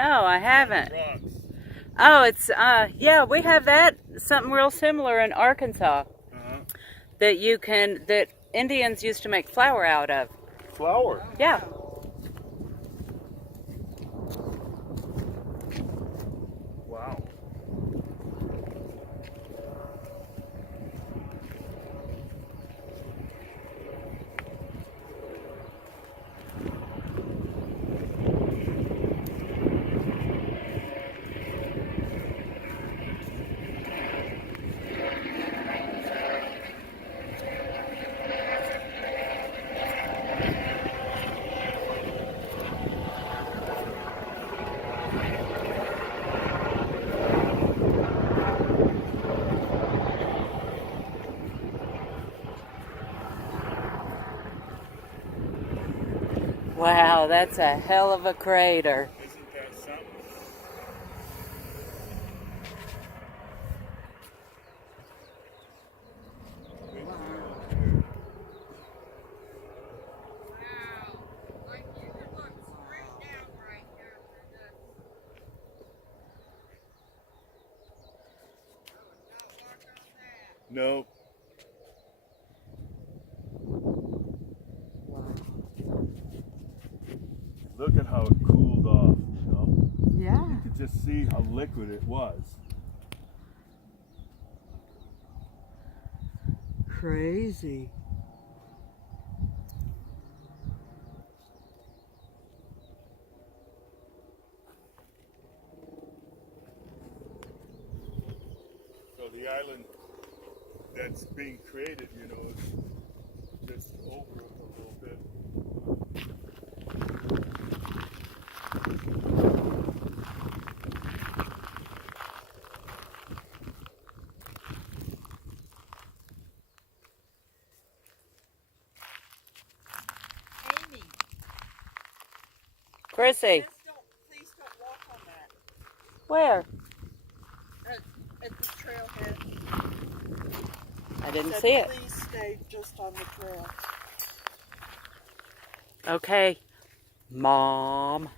No, I haven't. Rocks. Oh, it's, yeah, we have that, something real similar in Arkansas that that Indians used to make flour out of. Flour? Yeah. Wow. Wow, that's a hell of a crater. Isn't that something? No. Look at how it cooled off, you know? Yeah. You could just see how liquid it was. Crazy. So the island that's being created, you know, is just over a little bit. Amy, Chrissy, please don't walk on that. where? At the trailhead. I didn't Said, see it. Please stay just on the trail. Okay, Mom.